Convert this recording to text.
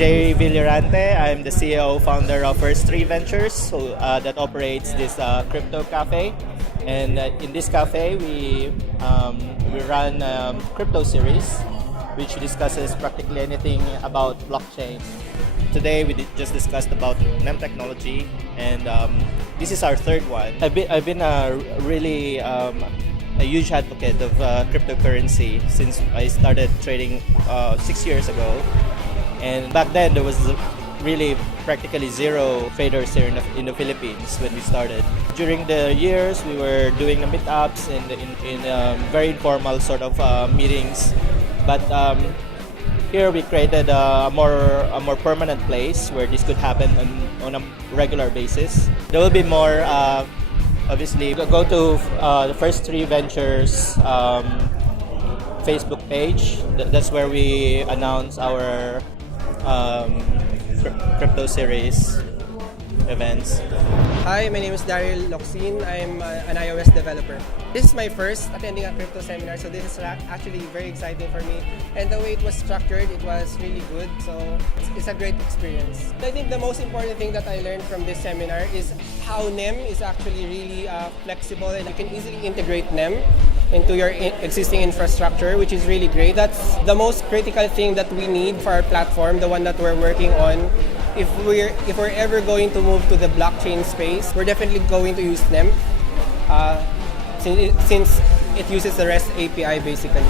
Jay Villarante. I'm the CEO, founder of FirstTree Ventures, that operates this crypto cafe. And in this cafe, we run crypto series, which discusses practically anything about blockchain. Today, we just discussed about NEM Technology, and this is our third one. I've been really a huge advocate of cryptocurrency since I started trading 6 years ago. And back then, there was really practically zero traders here in the Philippines when we started. During the years, we were doing the meetups in very informal sort of meetings. But here we created a more permanent place where this could happen on a regular basis. There will be more. Obviously, go to the FirstTree Ventures Facebook page. That's where we announce our crypto series events. Hi, my name is Daryl Locsin. I'm an iOS developer. This is my first attending a crypto seminar, so this is actually very exciting for me. And the way it was structured, it was really good. So it's a great experience. I think the most important thing that I learned from this seminar is how NEM is actually really flexible, and you can easily integrate NEM into your existing infrastructure, which is really great. That's the most critical thing that we need for our platform, the one that we're working on. If we're ever going to move to the blockchain space, we're definitely going to use NEM since it uses the REST API basically.